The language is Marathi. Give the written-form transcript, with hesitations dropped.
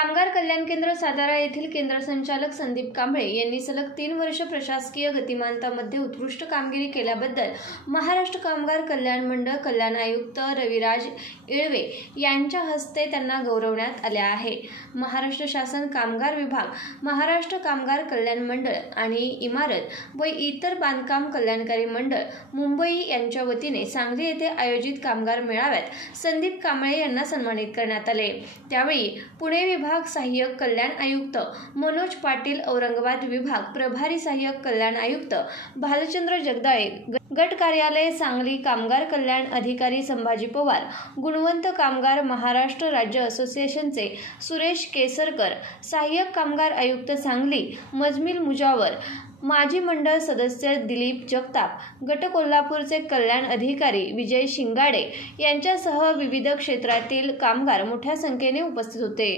कामगार कल्याण केंद्र सातारा येथील केंद्र संचालक संदीप कांबळे यांनी सलग 3 वर्ष प्रशासकीय गतिमानतामध्ये उत्कृष्ट कामगिरी केल्याबद्दल महाराष्ट्र कामगार कल्याण मंडळ कल्याण आयुक्त रविराज इळवे यांच्या हस्ते त्यांना गौरवण्यात आले आहे। महाराष्ट्र शासन कामगार विभाग, महाराष्ट्र कामगार कल्याण मंडळ आणि इमारत व इतर बांधकाम कल्याणकारी मंडळ मुंबई यांच्या वतीने सांगली येथे आयोजित कामगार मेळाव्यात संदीप कांबळे यांना सन्मानित करण्यात आले। त्यावेळी पुणे विभाग सहाय्यक कल्याण आयुक्त मनोज पाटील, औरंगाबाद विभाग प्रभारी सहाय्यक कल्याण आयुक्त भालचंद्र जगदाळे, गट कार्यालय सांगली कामगार कल्याण अधिकारी संभाजी पवार, गुणवंत कामगार महाराष्ट्र राज्य असोसिएशनचे सुरेश केसरकर, सहाय्यक कामगार आयुक्त सांगली मजमिल मुजावर, माजी मंडळ सदस्य दिलीप जगताप, गट कोल्हापूरचे कल्याण अधिकारी विजय शिंगाडे यांच्यासह विविध क्षेत्रातील कामगार मोठ्या संख्येने उपस्थित होते।